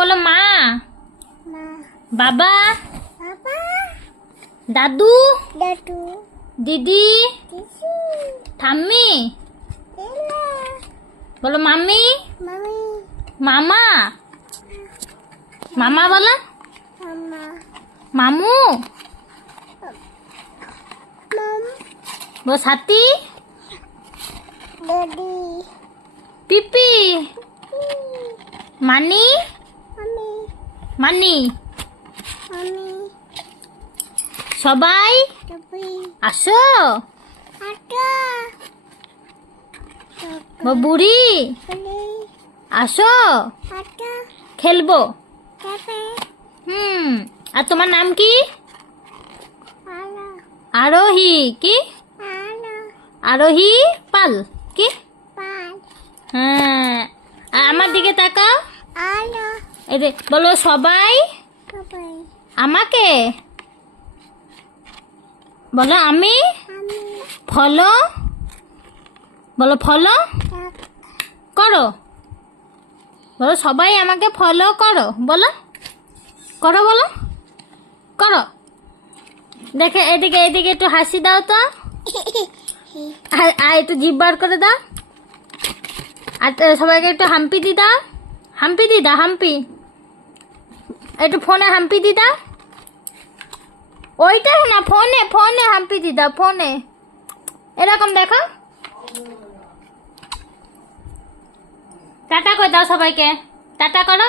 বলো মা, মা, বাবা, বাবা, দাদু, দাদু, দিদি, দিদি, ঠাম্মি, এলা, বলো মাম্মি, মামি, মামা, মামা বলো, মামা, মামু, মম, বলো সাথী, দাদি, পিপি, মানি, মামি, মানি, মামি, সবাই টুপি, আসো, আটা, বুড়ি বলি, আসো, আটা, খেলবো। কাপে, আর তোমার নাম কি? আলা, আরোহী। কি? আলা, আরোহী পাল। কি? পাল, হ্যাঁ, আর আমার দিকে তাকাও। আলা, এই যে বলো সবাই সবাই, আমাকে বলো আমি আমি, ফলো, বলো ফলো তাক, করো, বলো সবাই আমাকে ফলো করো, বলো করো, বলো করো। দেখে এদিকে এদিকে একটু হাসি দাও তো, আর একটু জিভ বার করে দাও, আর সবাইকে একটু হাম্পি দি দাও, হাম্পি দি দাও, হাম্পি একটু ফোনে হাম্পি দি দাও, ওইটা না ফোনে, ফোনে হাম্পি দি দাও, ফোনে এরকম দেখো। টাটা করে দাও সবাইকে, টাটা করো।